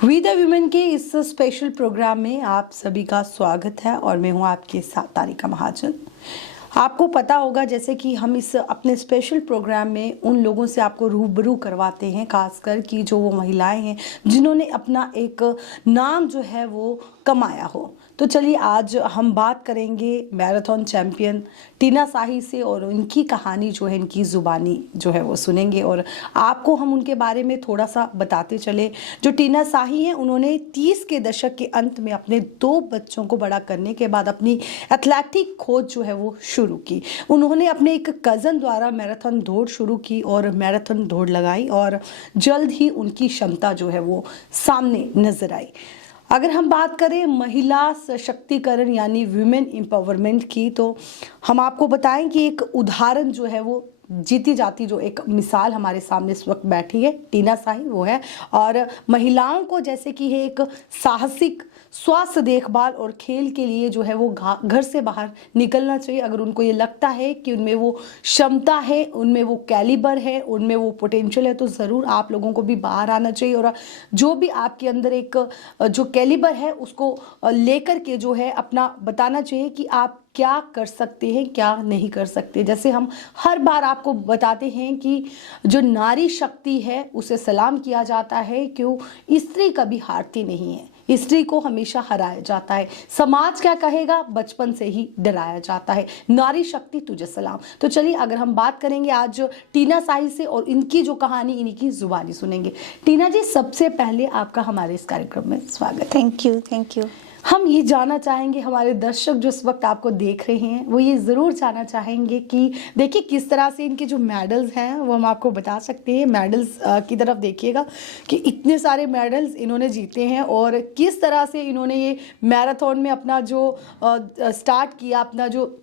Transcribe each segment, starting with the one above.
We the women के इस special programme में आप सभी का स्वागत है और मैं हूं आपके साथ तारिका महाजन। आपको पता होगा जैसे कि हम इस अपने स्पेशल प्रोग्राम में उन लोगों से आपको रूबरू करवाते हैं, खासकर कि जो वो महिलाएं हैं जिन्होंने अपना एक नाम जो है वो कमाया हो। तो चलिए आज हम बात करेंगे मैराथन चैंपियन टीना शाही से और उनकी कहानी जो है, इनकी ज़ुबानी जो है वो सुनेंगे और आपको हम उनके बारे में थोड़ा सा बताते चले। जो टीना शाही हैं, उन्होंने 30 के दशक के अंत में अपने 2 बच्चों को बड़ा करने के बाद अपनी एथलेटिक खोज जो है वो शुरू की। उन्होंने अपने एक कज़न द्वारा मैराथन दौड़ शुरू की और मैराथन दौड़ लगाई और जल्द ही उनकी क्षमता जो है वो सामने नजर आई। अगर हम बात करें महिला सशक्तिकरण यानी वुमेन एम्पावरमेंट की, तो हम आपको बताएं कि एक उदाहरण जो है वो जीती जाती जो एक मिसाल हमारे सामने इस वक्त बैठी है टीना शाही वो है। और महिलाओं को जैसे कि है एक साहसिक स्वास्थ्य देखभाल और खेल के लिए जो है वो घर से बाहर निकलना चाहिए। अगर उनको ये लगता है कि उनमें वो क्षमता है, उनमें वो कैलिबर है, उनमें वो पोटेंशियल है, तो ज़रूर आप लोगों को भी बाहर आना चाहिए और जो भी आपके अंदर एक जो कैलिबर है उसको लेकर के जो है अपना बताना चाहिए कि आप क्या कर सकते हैं, क्या नहीं कर सकते। जैसे हम हर बार आपको बताते हैं कि जो नारी शक्ति है उसे सलाम किया जाता है, क्यों स्त्री कभी हारती नहीं है, स्त्री को हमेशा हराया जाता है। समाज क्या कहेगा, बचपन से ही डराया जाता है। नारी शक्ति तुझे सलाम। तो चलिए अगर हम बात करेंगे आज टीना शाही से और इनकी जो कहानी, इनकी जुबानी सुनेंगे। टीना जी, सबसे पहले आपका हमारे इस कार्यक्रम में स्वागत। Thank you. हम ये जानना चाहेंगे, हमारे दर्शक जो इस वक्त आपको देख रहे हैं वो ये ज़रूर जानना चाहेंगे कि देखिए किस तरह से इनके जो मेडल्स हैं वो हम आपको बता सकते हैं। मेडल्स की तरफ देखिएगा कि इतने सारे मेडल्स इन्होंने जीते हैं और किस तरह से इन्होंने ये मैराथन में अपना जो स्टार्ट किया, अपना जो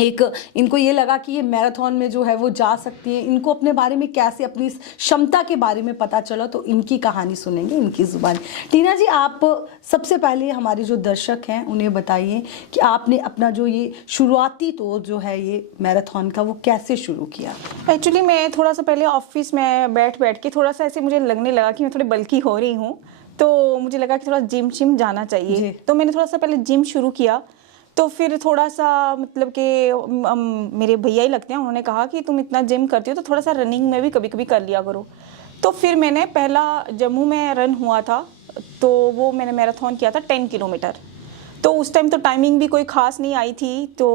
एक इनको ये लगा कि ये मैराथन में जो है वो जा सकती है, इनको अपने बारे में कैसे, अपनी इस क्षमता के बारे में पता चला, तो इनकी कहानी सुनेंगे, इनकी जुबान। टीना जी, आप सबसे पहले हमारे जो दर्शक हैं उन्हें बताइए कि आपने अपना जो ये शुरुआती तो जो है ये मैराथन का वो कैसे शुरू किया। एक्चुअली मैं थोड़ा सा पहले ऑफिस में बैठ के थोड़ा सा ऐसे मुझे लगने लगा कि मैं थोड़ी बल्की हो रही हूँ, तो मुझे लगा कि थोड़ा जिम जाना चाहिए। तो मैंने थोड़ा सा पहले जिम शुरू किया। तो फिर थोड़ा सा मतलब कि मेरे भैया ही लगते हैं, उन्होंने कहा कि तुम इतना जिम करती हो तो थोड़ा सा रनिंग में भी कभी कभी कर लिया करो। तो फिर मैंने पहला जम्मू में रन हुआ था, तो वो मैंने मैराथन किया था 10 किलोमीटर। तो उस टाइम तो टाइमिंग भी कोई खास नहीं आई थी, तो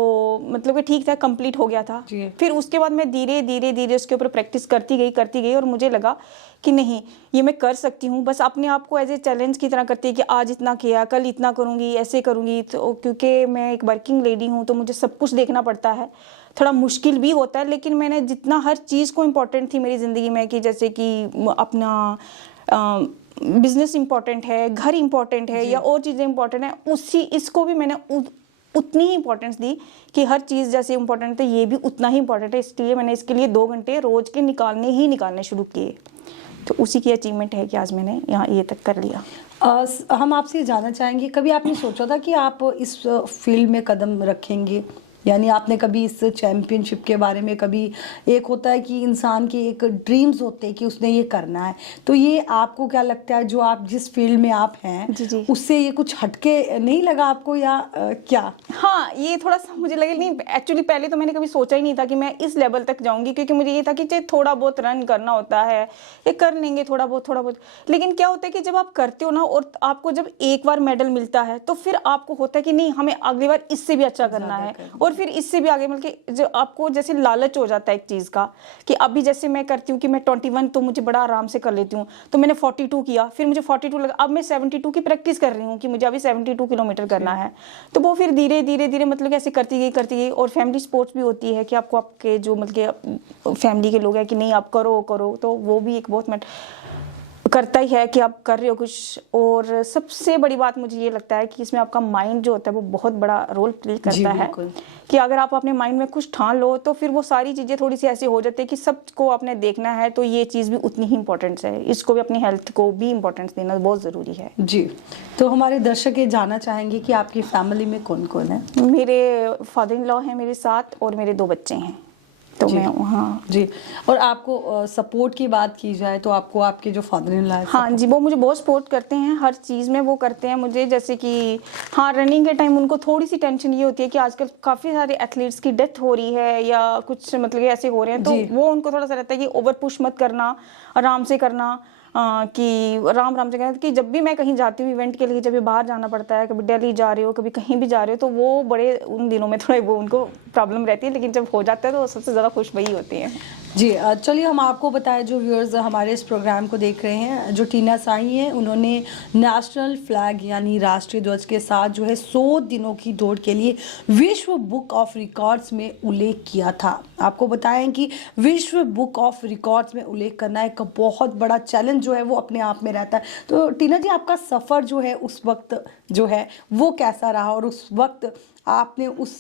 मतलब कि ठीक था, कंप्लीट हो गया था। फिर उसके बाद मैं धीरे धीरे उसके ऊपर प्रैक्टिस करती गई और मुझे लगा कि नहीं, ये मैं कर सकती हूँ। बस अपने आप को एज ए चैलेंज की तरह करती है कि आज इतना किया, कल इतना करूँगी, ऐसे करूँगी। तो क्योंकि मैं एक वर्किंग लेडी हूँ तो मुझे सब कुछ देखना पड़ता है, थोड़ा मुश्किल भी होता है। लेकिन मैंने जितना हर चीज़ को इम्पोर्टेंट थी मेरी ज़िंदगी में, कि जैसे कि अपना बिजनेस इम्पोर्टेंट है, घर इम्पोर्टेंट है या और चीज़ें इम्पोर्टेंट है, इसको भी मैंने उतनी ही इम्पोर्टेंस दी कि हर चीज़ जैसे इम्पोर्टेंट है ये भी उतना ही इम्पोर्टेंट है। इसलिए मैंने इसके लिए 2 घंटे रोज के निकालने शुरू किए। तो उसी की अचीवमेंट है कि आज मैंने यहाँ ये तक कर लिया। हम आपसे जानना चाहेंगे, कभी आपने सोचा था कि आप इस फील्ड में कदम रखेंगे? यानी आपने कभी इस चैम्पियनशिप के बारे में, कभी एक होता है कि इंसान के एक ड्रीम्स होते हैं कि उसने ये करना है, तो ये आपको क्या लगता है जो आप जिस फील्ड में आप हैं जी। उससे ये कुछ हटके नहीं लगा आपको या क्या? हाँ, ये थोड़ा सा मुझे लगे नहीं। एक्चुअली पहले तो मैंने कभी सोचा ही नहीं था कि मैं इस लेवल तक जाऊंगी, क्योंकि मुझे ये था कि चाहे थोड़ा बहुत रन करना होता है, ये कर लेंगे थोड़ा बहुत। लेकिन क्या होता है कि जब आप करते हो ना और आपको जब एक बार मेडल मिलता है तो फिर आपको होता है कि नहीं, हमें अगली बार इससे भी अच्छा करना है। और फिर इससे भी आगे मतलब कि जो आपको जैसे लालच हो जाता है एक चीज़ का कि अभी जैसे मैं करती हूँ कि मैं 21 तो मुझे बड़ा आराम से कर लेती हूँ, तो मैंने 42 किया, फिर मुझे 42 लगा, अब मैं 72 की प्रैक्टिस कर रही हूँ कि मुझे अभी 72 किलोमीटर करना है। तो वो फिर धीरे धीरे धीरे मतलब कि ऐसे करती गई। और फैमिली सपोर्ट भी होती है कि आपको आपके जो मतलब कि फैमिली के लोग हैं कि नहीं आप करो, तो वो भी एक बहुत करता ही है कि आप कर रहे हो कुछ। और सबसे बड़ी बात मुझे ये लगता है कि इसमें आपका माइंड जो होता है वो बहुत बड़ा रोल प्ले करता है कि अगर आप अपने माइंड में कुछ ठान लो तो फिर वो सारी चीज़ें थोड़ी सी ऐसी हो जाती है कि सबको आपने देखना है, तो ये चीज़ भी उतनी ही इंपॉर्टेंस है, इसको भी अपनी हेल्थ को भी इंपॉर्टेंस देना बहुत ज़रूरी है। जी, तो हमारे दर्शक ये जानना चाहेंगे कि आपकी फैमिली में कौन कौन है? मेरे फादर इन लॉ हैं मेरे साथ और मेरे 2 बच्चे हैं। तो मैं हाँ जी। और आपको सपोर्ट की बात की जाए तो आपको आपके जो फादर इन लॉ है, हाँ जी, वो मुझे बहुत सपोर्ट करते हैं हर चीज़ में, वो करते हैं मुझे। जैसे कि हाँ, रनिंग के टाइम उनको थोड़ी सी टेंशन ये होती है कि आजकल काफ़ी सारे एथलीट्स की डेथ हो रही है या कुछ मतलब कि ऐसे हो रहे हैं, तो वो उनको थोड़ा सा रहता है कि ओवर पुश मत करना, आराम से करना, कि राम से कहना कि जब भी मैं कहीं जाती हूँ इवेंट के लिए, जब भी बाहर जाना पड़ता है, कभी दिल्ली जा रहे हो, कभी कहीं भी जा रहे हो, तो वो बड़े उन दिनों में थोड़ा वो उनको प्रॉब्लम रहती है, लेकिन जब हो जाता है तो सबसे ज़्यादा खुश वही होती हैं। जी, चलिए हम आपको बताएं, जो व्यूअर्स हमारे इस प्रोग्राम को देख रहे हैं, जो टीना साई हैं उन्होंने नेशनल फ्लैग यानी राष्ट्रीय ध्वज के साथ जो है 100 दिनों की दौड़ के लिए विश्व बुक ऑफ रिकॉर्ड्स में उल्लेख किया था। आपको बताएं कि विश्व बुक ऑफ रिकॉर्ड्स में उल्लेख करना एक बहुत बड़ा चैलेंज जो है वो अपने आप में रहता है। तो टीना जी, आपका सफ़र जो है उस वक्त जो है वो कैसा रहा, और उस वक्त आपने उस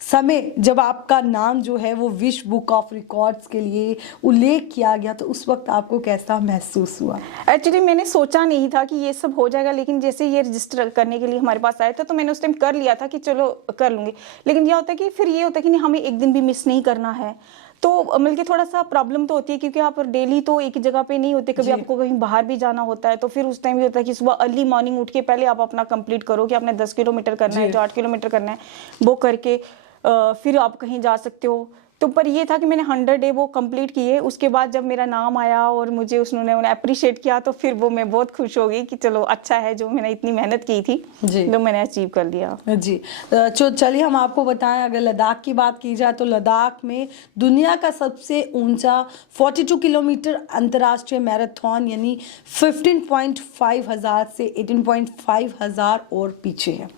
समय जब आपका नाम जो है वो विश्व बुक ऑफ रिकॉर्ड्स के लिए उल्लेख किया गया, तो उस वक्त आपको कैसा महसूस हुआ? एक्चुअली मैंने सोचा नहीं था कि ये सब हो जाएगा, लेकिन जैसे ये रजिस्टर करने के लिए हमारे पास आया था तो मैंने उस टाइम कर लिया था कि चलो कर लूँगी। लेकिन यह होता है कि फिर ये होता है कि नहीं, हमें एक दिन भी मिस नहीं करना है, तो मतलब कि थोड़ा सा प्रॉब्लम तो होती है क्योंकि आप डेली तो एक जगह पे नहीं होते, कभी आपको कहीं बाहर भी जाना होता है, तो फिर उस टाइम ये होता है कि सुबह अर्ली मॉर्निंग उठ के पहले आप अपना कंप्लीट करो कि आपने 10 किलोमीटर करना है, 8 किलोमीटर करना है, वो करके फिर आप कहीं जा सकते हो। तो पर ये था कि मैंने 100 डे वो कंप्लीट किए। उसके बाद जब मेरा नाम आया और मुझे उन्होंने अप्रिशिएट किया, तो फिर वो मैं बहुत खुश हो गई कि चलो अच्छा है, जो मैंने इतनी मेहनत की थी तो मैंने अचीव कर लिया। जी, तो चलिए हम आपको बताएं, अगर लद्दाख की बात की जाए तो लद्दाख में दुनिया का सबसे ऊंचा 42 किलोमीटर अंतर्राष्ट्रीय मैराथन यानी 15.5 हजार से 18.5 हजार और पीछे है।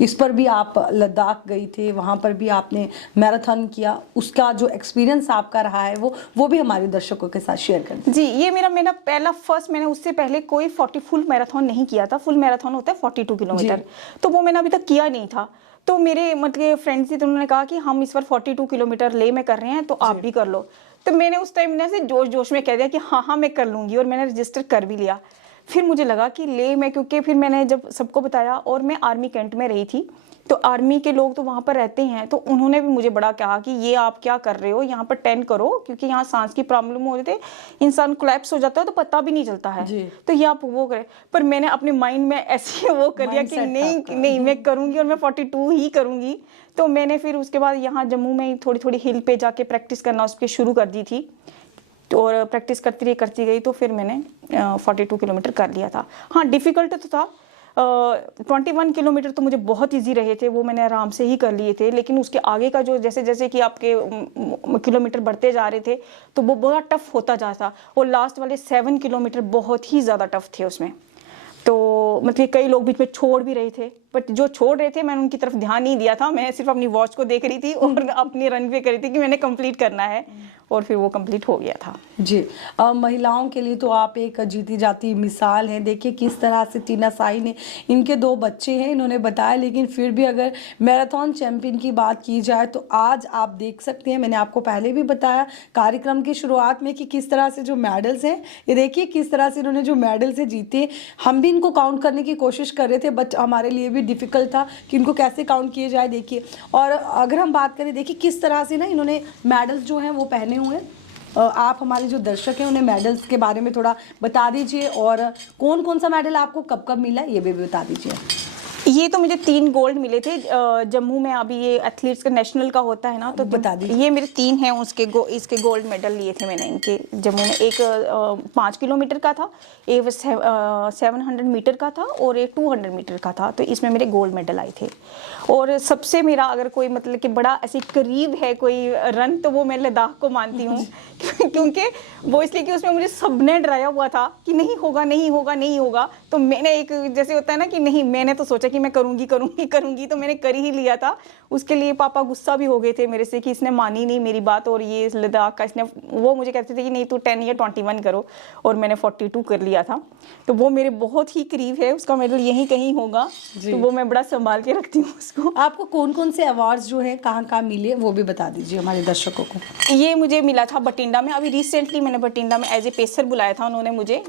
इस पर भी आप लद्दाख गई थे, वहाँ पर भी आपने मैराथन किया, उसका जो एक्सपीरियंस आपका रहा है वो भी हमारे दर्शकों के साथ शेयर करें। जी, ये मेरा पहला फर्स्ट, मैंने उससे पहले कोई 40 फुल मैराथन नहीं किया था। फुल मैराथन होता है 42 किलोमीटर, तो वो मैंने अभी तक किया नहीं था। तो मेरे मतलब फ्रेंड्स थी, तो उन्होंने कहा कि हम इस बार 42 किलोमीटर ले में कर रहे हैं, तो आप भी कर लो। तो मैंने उस टाइम से जोश में कह दिया कि हाँ मैं कर लूँगी, और मैंने रजिस्टर कर भी लिया। फिर मुझे लगा कि ले में, क्योंकि फिर मैंने जब सबको बताया, और मैं आर्मी कैंट में रही थी, तो आर्मी के लोग तो वहाँ पर रहते हैं, तो उन्होंने भी मुझे बड़ा कहा कि ये आप क्या कर रहे हो, यहाँ पर 10 करो, क्योंकि यहाँ सांस की प्रॉब्लम हो जाती है, इंसान कोलैप्स हो जाता है तो पता भी नहीं चलता है, तो ये आप वो करें। पर मैंने अपने माइंड में ऐसे वो कर लिया कि नहीं मैं करूँगी, और मैं 42 ही करूँगी। तो मैंने फिर उसके बाद यहाँ जम्मू में थोड़ी थोड़ी हिल पे जाके प्रैक्टिस करना उसके शुरू कर दी थी, और प्रैक्टिस करती गई, तो फिर मैंने 42 किलोमीटर कर लिया था। हाँ, डिफ़िकल्ट तो था। 21 किलोमीटर तो मुझे बहुत इजी रहे थे, वो मैंने आराम से ही कर लिए थे, लेकिन उसके आगे का जो जैसे जैसे कि आपके किलोमीटर बढ़ते जा रहे थे तो वो बहुत टफ होता जा था, और लास्ट वाले 7 किलोमीटर बहुत ही ज़्यादा टफ थे उसमें। तो मतलब कई लोग बीच में छोड़ भी रहे थे, बट जो छोड़ रहे थे मैंने उनकी तरफ ध्यान नहीं दिया था, मैं सिर्फ अपनी वॉच को देख रही थी और अपनी रन पे करी थी कि मैंने कंप्लीट करना है, और फिर वो कंप्लीट हो गया था। जी, महिलाओं के लिए तो आप एक जीती जाती मिसाल हैं। देखिए किस तरह से टीना साई ने, इनके 2 बच्चे हैं इन्होंने बताया, लेकिन फिर भी अगर मैराथन चैंपियन की बात की जाए तो आज आप देख सकते हैं, मैंने आपको पहले भी बताया कार्यक्रम की शुरुआत में कि किस तरह से जो मेडल्स हैं, ये देखिए किस तरह से इन्होंने जो मेडल्स है जीते। हम भी इनको काउंट करने की कोशिश कर रहे थे, बट हमारे लिए भी डिफ़िकल्ट था कि इनको कैसे काउंट किए जाए। देखिए, और अगर हम बात करें, देखिए किस तरह से ना इन्होंने मेडल्स जो हैं वो पहने हुए हैं। आप हमारे जो दर्शक हैं उन्हें मेडल्स के बारे में थोड़ा बता दीजिए, और कौन कौन सा मेडल आपको कब कब मिला ये भी बता दीजिए। ये तो मुझे 3 गोल्ड मिले थे जम्मू में। अभी ये एथलीट्स का नेशनल का होता है ना, तो बता दीजिए। ये मेरे 3 हैं उसके इसके गोल्ड मेडल लिए थे मैंने इनके जम्मू में। एक 5 किलोमीटर का था, एक 700 मीटर का था और एक 200 मीटर का था। तो इसमें मेरे गोल्ड मेडल आए थे। और सबसे मेरा अगर कोई मतलब कि बड़ा ऐसे करीब है कोई रन, तो वो मैं लद्दाख को मानती हूँ क्योंकि वो इसलिए कि उसमें मुझे सबने डराया हुआ था कि नहीं होगा नहीं होगा नहीं होगा। तो मैंने एक जैसे होता है ना कि नहीं, मैंने तो सोचा कि मैं करूंगी करूंगी करूंगी, तो मैंने कर ही लिया था। उसके लिए पापा गुस्सा भी हो गए थे मेरे से कि इसने मानी नहीं मेरी बात। और ये लद्दाख का इसने, वो मुझे कहते थे कि नहीं तू 10 या 21 करो, और मैंने 42 कर लिया था। तो वो मेरे बहुत ही करीब है, उसका मेडल यहीं कहीं होगा। तो वो मैं बड़ा संभाल के रखती हूँ उसको। आपको कौन कौन से अवार्ड्स जो है कहाँ कहाँ मिले वो भी बता दीजिए हमारे दर्शकों को। ये मुझे मिला था बठिंडा में। अभी रिसेंटली मैंने बठिंडा में एज ए पेसर बुलाया था उन्होंने मुझे।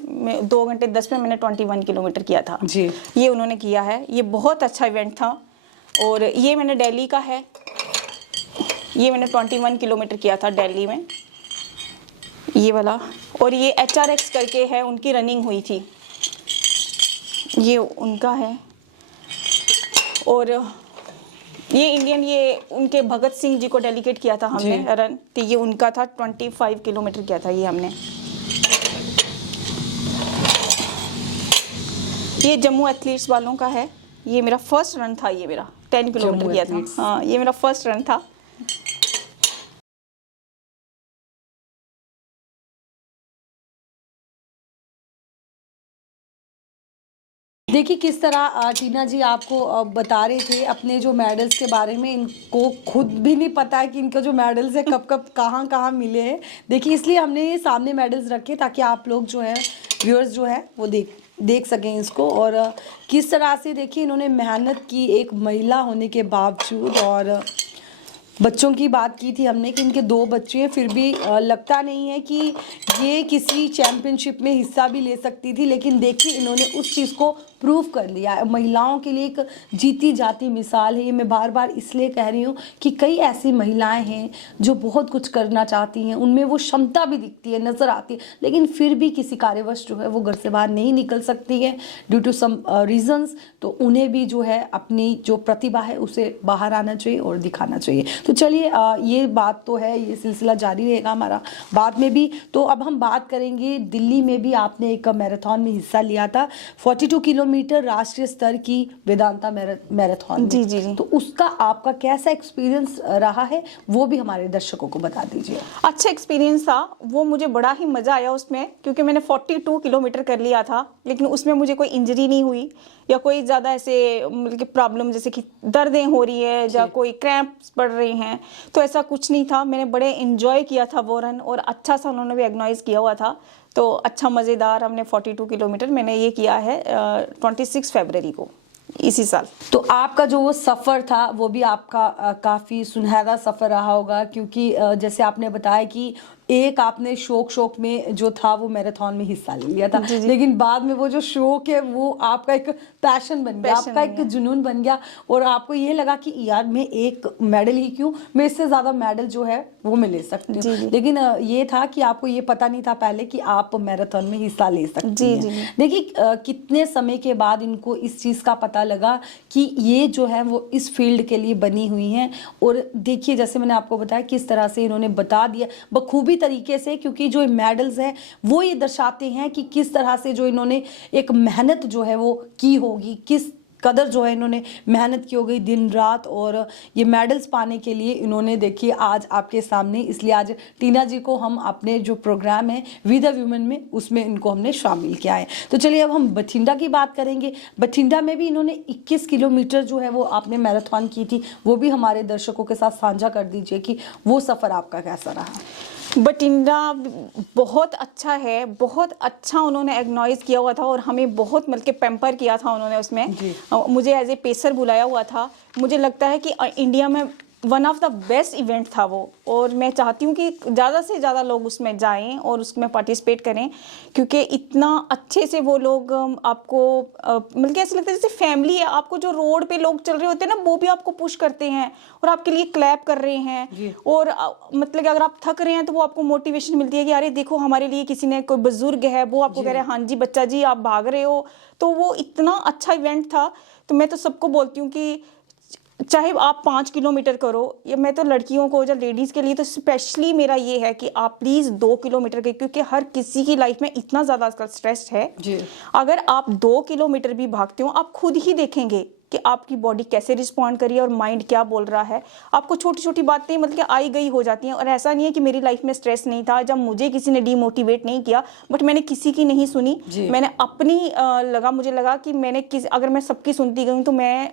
2 घंटे 10 में मैंने 21 किलोमीटर किया था जी। ये उन्होंने किया है। ये बहुत अच्छा इवेंट था। और ये मैंने दिल्ली का है, ये मैंने 21 किलोमीटर किया था दिल्ली में, ये वाला। और ये HRX करके है, उनकी रनिंग हुई थी, ये उनका है। और ये इंडियन, ये उनके भगत सिंह जी को डेलीकेट किया था हमने रन, तो ये उनका था। 25 किलोमीटर किया था ये हमने। ये जम्मू एथलीट्स वालों का है। ये मेरा फर्स्ट रन था, ये मेरा 10 किलोमीटर किया था। हाँ, ये मेरा फर्स्ट रन था। देखिए किस तरह टीना जी आपको बता रहे थे अपने जो मेडल्स के बारे में। इनको खुद भी नहीं पता है कि इनका जो मेडल्स है कब कब कहाँ कहाँ मिले हैं। देखिए इसलिए हमने ये सामने मेडल्स रखे ताकि आप लोग जो है व्यूअर्स जो है वो देख सकें इसको। और किस तरह से देखिए इन्होंने मेहनत की एक महिला होने के बावजूद। और बच्चों की बात की थी हमने कि इनके 2 बच्चे हैं, फिर भी लगता नहीं है कि ये किसी चैम्पियनशिप में हिस्सा भी ले सकती थी। लेकिन देखिए इन्होंने उस चीज़ को प्रूव कर लिया। महिलाओं के लिए एक जीती जाती मिसाल है। ये मैं बार बार इसलिए कह रही हूँ कि कई ऐसी महिलाएं हैं जो बहुत कुछ करना चाहती हैं, उनमें वो क्षमता भी दिखती है, नज़र आती है, लेकिन फिर भी किसी कार्यवश जो है वो घर से बाहर नहीं निकल सकती है ड्यू टू सम रीजंस। तो उन्हें भी जो है अपनी जो प्रतिभा है उसे बाहर आना चाहिए और दिखाना चाहिए। तो चलिए ये बात तो है, ये सिलसिला जारी रहेगा हमारा बाद में भी। तो अब हम बात करेंगे, दिल्ली में भी आपने एक मैराथन में हिस्सा लिया था, 42 किलोमीटर राष्ट्रीय स्तर की वेदांता मैराथन। जी जी जी। तो उसका आपका कैसा एक्सपीरियंस रहा है वो भी हमारे दर्शकों को बता दीजिए। अच्छा एक्सपीरियंस था वो, मुझे बड़ा ही मज़ा आया उसमें, क्योंकि मैंने 42 किलोमीटर कर लिया था। लेकिन उसमें मुझे कोई इंजरी नहीं हुई या कोई ज़्यादा ऐसे मतलब कि प्रॉब्लम जैसे कि दर्दें हो रही है या कोई क्रैम्प्स पड़ रहे हैं, तो ऐसा कुछ नहीं था। मैंने बड़े एंजॉय किया था वो रन, और अच्छा सा उन्होंने भी एग्नाइज किया हुआ था। तो अच्छा मज़ेदार हमने 42 किलोमीटर मैंने ये किया है 26 फरवरी को इसी साल। तो आपका जो वो सफ़र था वो भी आपका काफ़ी सुनहरा सफ़र रहा होगा, क्योंकि जैसे आपने बताया कि एक आपने शौक में जो था वो मैराथन में हिस्सा ले लिया था, लेकिन बाद में वो जो शौक है वो आपका एक पैशन बन गया, आपका एक जुनून बन गया। और आपको ये लगा कि यार मैं एक मेडल ही क्यों, मैं इससे ज़्यादा मेडल जो है वो मैं ले सकती हूँ। लेकिन ये था कि आपको ये पता नहीं था पहले कि आप मैराथन में हिस्सा ले सकती हैं। देखिए कितने समय के बाद इनको इस चीज़ का पता लगा कि ये जो है वो इस फील्ड के लिए बनी हुई हैं। और देखिए जैसे मैंने आपको बताया किस तरह से इन्होंने बता दिया बखूबी तरीके से, क्योंकि जो मेडल्स हैं वो ये दर्शाते हैं कि किस तरह से जो इन्होंने एक मेहनत जो है वो की होगी, किस कदर जो है इन्होंने मेहनत की होगी दिन रात। और ये मेडल्स पाने के लिए इन्होंने देखिए आज आपके सामने, इसलिए आज टीना जी को हम अपने जो प्रोग्राम है वी द वुमेन में उसमें इनको हमने शामिल किया है। तो चलिए अब हम बठिंडा की बात करेंगे। बठिंडा में भी इन्होंने 21 किलोमीटर जो है वो आपने मैराथन की थी, वो भी हमारे दर्शकों के साथ साझा कर दीजिए कि वो सफ़र आपका कैसा रहा। बठिंडा बहुत अच्छा है, बहुत अच्छा उन्होंने एग्नाइज किया हुआ था और हमें बहुत मतलब के पैम्पर किया था उन्होंने उसमें। मुझे एज ए पेसर बुलाया हुआ था। मुझे लगता है कि इंडिया में one of the best event था वो, और मैं चाहती हूँ कि ज़्यादा से ज़्यादा लोग उसमें जाएं और उसमें पार्टिसिपेट करें, क्योंकि इतना अच्छे से वो लोग आपको मतलब ऐसा लगता है जैसे फैमिली है। आपको जो रोड पे लोग चल रहे होते हैं ना, वो भी आपको पुश करते हैं और आपके लिए क्लैप कर रहे हैं। और मतलब कि अगर आप थक रहे हैं तो वो आपको मोटिवेशन मिलती है कि अरे देखो हमारे लिए किसी ने, कोई बुजुर्ग है वो आपको कह रहे हैं हाँ जी बच्चा जी आप भाग रहे हो। तो वो इतना अच्छा इवेंट था। तो तो मैं तो सबको बोलती हूँ कि चाहे आप 5 किलोमीटर करो, या मैं तो लड़कियों को या लेडीज़ के लिए तो स्पेशली मेरा ये है कि आप प्लीज़ 2 किलोमीटर के, क्योंकि हर किसी की लाइफ में इतना ज़्यादा आजकल स्ट्रेस है जी। अगर आप 2 किलोमीटर भी भागते हो, आप खुद ही देखेंगे कि आपकी बॉडी कैसे रिस्पॉन्ड करी है और माइंड क्या बोल रहा है। आपको छोटी छोटी बातें मतलब कि आई गई हो जाती हैं। और ऐसा नहीं है कि मेरी लाइफ में स्ट्रेस नहीं था, जब मुझे किसी ने डीमोटिवेट नहीं किया, बट मैंने किसी की नहीं सुनी, मैंने अपनी मुझे लगा कि मैंने अगर मैं सबकी सुनती गई तो मैं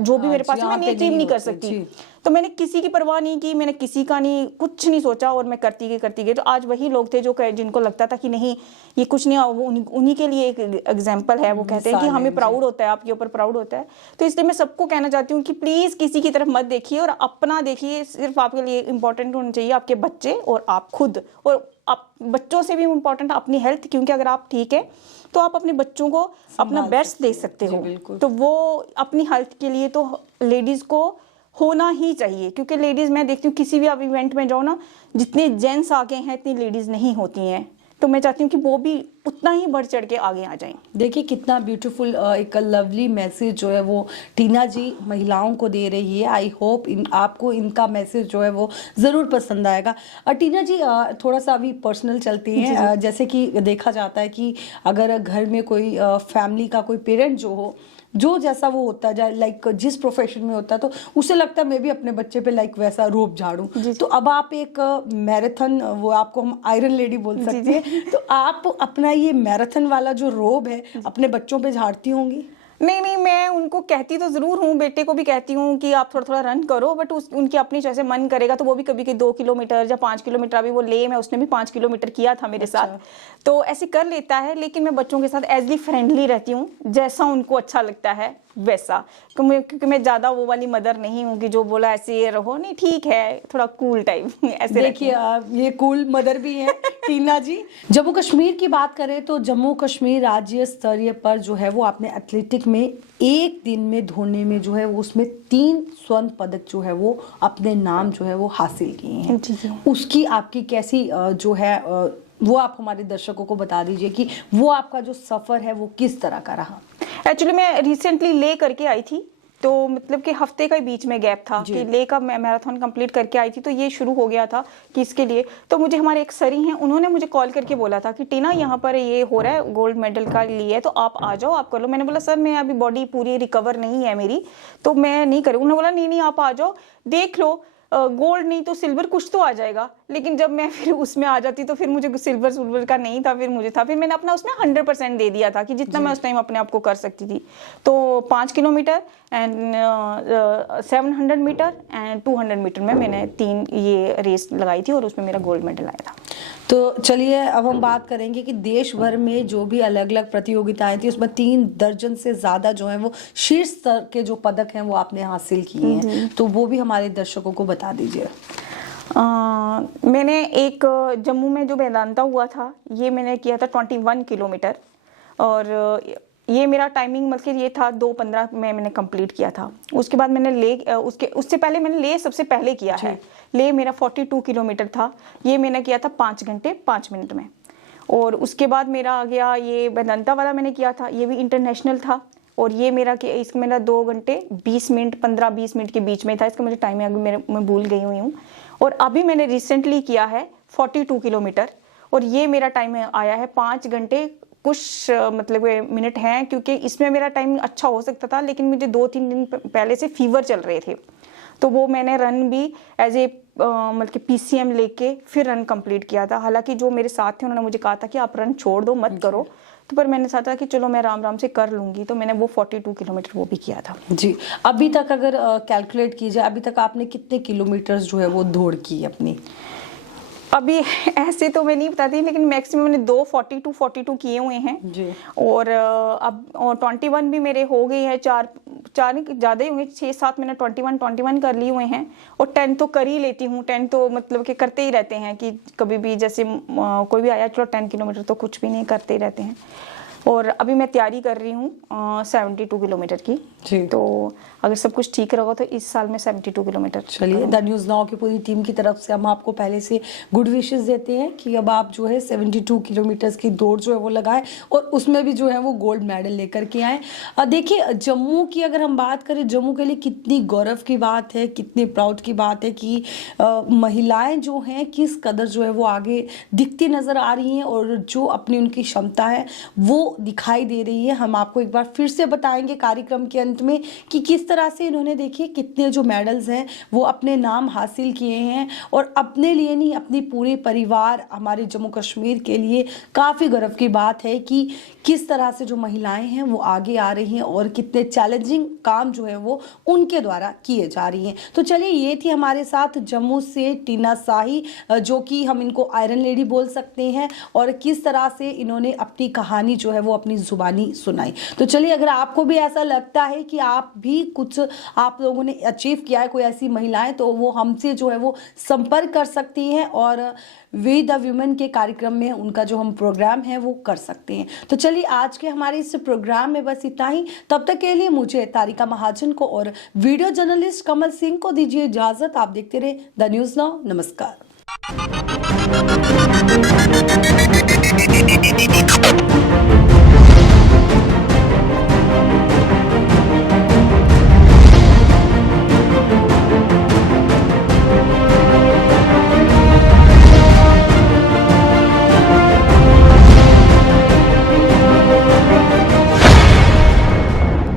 जो भी मेरे पास है मैं अचीव नहीं कर सकती। तो मैंने किसी की परवाह नहीं की, मैंने किसी का नहीं, कुछ नहीं सोचा, और मैं करती गई। तो आज वही लोग थे जो जिनको लगता था कि नहीं ये कुछ नहीं, वो उन्हीं के लिए एक एग्जाम्पल है। वो कहते हैं कि हमें प्राउड होता है, आपके ऊपर प्राउड होता है। तो इसलिए मैं सबको कहना चाहती हूँ कि प्लीज किसी की तरफ मत देखिए और अपना देखिए। सिर्फ आपके लिए इंपॉर्टेंट होने चाहिए आपके बच्चे और आप खुद, और आप बच्चों से भी इम्पोर्टेंट अपनी हेल्थ, क्योंकि अगर आप ठीक है तो आप अपने बच्चों को अपना बेस्ट दे सकते हो। तो वो अपनी हेल्थ के लिए तो लेडीज को होना ही चाहिए, क्योंकि लेडीज, मैं देखती हूँ किसी भी आप इवेंट में जाओ ना, जितने जेंट्स आगे हैं इतनी लेडीज नहीं होती हैं। तो मैं चाहती हूँ कि वो भी उतना ही बढ़ चढ़ के आगे आ जाएं। देखिए कितना ब्यूटीफुल एक लवली मैसेज जो है वो टीना जी महिलाओं को दे रही है। आई होप आपको इनका मैसेज जो है वो ज़रूर पसंद आएगा। टीना जी थोड़ा सा अभी पर्सनल चलती हैं। जैसे कि देखा जाता है कि अगर घर में कोई फैमिली का कोई पेरेंट जो हो, जो जैसा वो होता है, लाइक जिस प्रोफेशन में होता है, तो उसे लगता है मैं भी अपने बच्चे पे लाइक वैसा रोब झाड़ूं। तो अब आप एक मैराथन, वो आपको हम आयरन लेडी बोल सकते हैं, तो आप अपना ये मैराथन वाला जो रोब है अपने बच्चों पे झाड़ती होंगी? नहीं, मैं उनको कहती तो जरूर हूँ, बेटे को भी कहती हूँ कि आप थोड़ा थोड़ा रन करो, बट उनकी अपनी जैसे मन करेगा तो वो भी कभी 2 किलोमीटर या 5 किलोमीटर, अभी वो ले में उसने भी 5 किलोमीटर किया था मेरे साथ, तो ऐसे कर लेता है। लेकिन मैं बच्चों के साथ एजली फ्रेंडली रहती हूँ, जैसा उनको अच्छा लगता है वैसा, क्योंकि मैं ज्यादा वो वाली मदर नहीं हूँ कि जो बोला ऐसे रहो, नहीं ठीक है, थोड़ा कूल टाइप ऐसे। देखिए ये कूल मदर भी है टीना जी। जम्मू कश्मीर की बात करें तो जम्मू कश्मीर राज्य स्तरीय पर जो है वो आपने एथलेटिक में एक दिन में धोने में जो है वो उसमें 3 स्वर्ण पदक जो है वो अपने नाम जो है वो हासिल किए हैं। उसकी आपकी कैसी जो है वो आप हमारे दर्शकों को बता दीजिए कि वो आपका जो सफर है वो किस तरह का रहा। एक्चुअली मैं रिसेंटली ले करके आई थी, तो मतलब कि हफ्ते का बीच में गैप था कि ले का मैराथन कंप्लीट करके आई थी, तो ये शुरू हो गया था कि इसके लिए। तो मुझे हमारे एक सरी हैं, उन्होंने मुझे कॉल करके बोला था कि टीना यहाँ पर ये हो रहा है, गोल्ड मेडल का लिए है, तो आप आ जाओ, आप कर लो। मैंने बोला सर मैं अभी बॉडी पूरी रिकवर नहीं है मेरी, तो मैं नहीं करूँ। उन्होंने बोला नहीं आप आ जाओ, देख लो, गोल्ड नहीं तो सिल्वर कुछ तो आ जाएगा। लेकिन जब मैं फिर उसमें आ जाती तो फिर मुझे सिल्वर का नहीं था, फिर मुझे था, फिर मैंने अपना उसमें 100% दे दिया था कि जितना मैं उस टाइम अपने आप को कर सकती थी। तो 5 kilometre and 700 metre and 200 metre में मैंने 3 ये रेस लगाई थी और उसमें मेरा गोल्ड मेडल आया था। तो चलिए अब हम बात करेंगे कि देश भर में जो भी अलग अलग प्रतियोगिताएं थी उसमें 3 दर्जन से ज्यादा जो है वो शीर्ष स्तर के जो पदक हैं वो आपने हासिल किए हैं, तो वो भी हमारे दर्शकों को बता दीजिए। मैंने एक जम्मू में जो वेदांता हुआ था, ये मैंने किया था 21 किलोमीटर, और ये मेरा टाइमिंग मतलब ये था 2:15 में मैंने कंप्लीट किया था। उसके बाद मैंने उससे पहले मैंने ले सबसे पहले किया है। ले मेरा 42 किलोमीटर था, ये मैंने किया था 5 घंटे 5 मिनट में। और उसके बाद मेरा आ गया ये वेदांता वाला मैंने किया था, ये भी इंटरनेशनल था, और ये इसका मेरा 2 घंटे 20 मिनट 15-20 मिनट के बीच में था। इसका मुझे टाइम मैं भूल गई हुई हूँ। और अभी मैंने रिसेंटली किया है 42 किलोमीटर, और ये मेरा टाइम आया है 5 घंटे कुछ मतलब मिनट हैं, क्योंकि इसमें मेरा टाइम अच्छा हो सकता था, लेकिन मुझे 2-3 दिन पहले से फीवर चल रहे थे, तो वो मैंने रन भी एज ए मतलब PCM लेके फिर रन कंप्लीट किया था। हालांकि जो मेरे साथ थे उन्होंने मुझे कहा था कि आप रन छोड़ दो, मत करो, तो पर मैंने सोचा कि चलो मैं आराम से कर लूंगी, तो मैंने वो 42 किलोमीटर वो भी किया था। जी, अभी तक अगर कैलकुलेट की जाए, अभी तक आपने कितने किलोमीटर जो है वो दौड़ की अपनी? अभी ऐसे तो मैं नहीं बताती, लेकिन मैक्सिमम मैंने 42 किए हुए हैं जी। और अब 21 भी मेरे हो गए हैं, 4 ज़्यादा ही होंगे, 6-7 मैंने 21 कर लिए हुए हैं। और 10 तो कर ही लेती हूँ, 10 तो मतलब कि करते ही रहते हैं कि कभी भी जैसे कोई भी आया, चलो 10 किलोमीटर तो कुछ भी नहीं, करते ही रहते हैं। और अभी मैं तैयारी कर रही हूँ 72 किलोमीटर की। जी। तो अगर सब कुछ ठीक रहेगा तो इस साल में 72 किलोमीटर। चलिए, द न्यूज़ नाउ की पूरी टीम की तरफ से हम आपको पहले से गुड विशेस देते हैं कि अब आप जो है 72 किलोमीटर की दौड़ जो है वो लगाएं और उसमें भी जो है वो गोल्ड मेडल लेकर के आए। देखिए, जम्मू की अगर हम बात करें, जम्मू के लिए कितनी गौरव की बात है, कितनी प्राउड की बात है कि महिलाएं जो हैं किस कदर जो है वो आगे दिखती नजर आ रही हैं और जो अपनी उनकी क्षमता है वो दिखाई दे रही है। हम आपको एक बार फिर से बताएंगे कार्यक्रम के अंत में कि किस तरह से इन्होंने देखिए कितने जो मेडल्स हैं वो अपने नाम हासिल किए हैं और अपने लिए नहीं, अपनी पूरे परिवार, हमारे जम्मू कश्मीर के लिए काफ़ी गर्व की बात है कि किस तरह से जो महिलाएं हैं वो आगे आ रही हैं और कितने चैलेंजिंग काम जो है वो उनके द्वारा किए जा रही हैं। तो चलिए, ये थी हमारे साथ जम्मू से टीना शाही, जो कि हम इनको आयरन लेडी बोल सकते हैं, और किस तरह से इन्होंने अपनी कहानी जो है वो अपनी जुबानी सुनाई। तो चलिए, अगर आपको भी ऐसा लगता है कि आप भी कुछ आप लोगों ने अचीव किया है, कोई ऐसी महिलाएं, तो वो हमसे जो है वो संपर्क कर सकती हैं और वी द वुमेन के कार्यक्रम में उनका जो हम प्रोग्राम है वो कर सकते हैं। तो चलिए, आज के हमारे इस प्रोग्राम में बस इतना ही। तब तक के लिए मुझे तारिका महाजन को और वीडियो जर्नलिस्ट कमल सिंह को दीजिए इजाजत। आप देखते रहे द न्यूज़ नाउ। नमस्कार।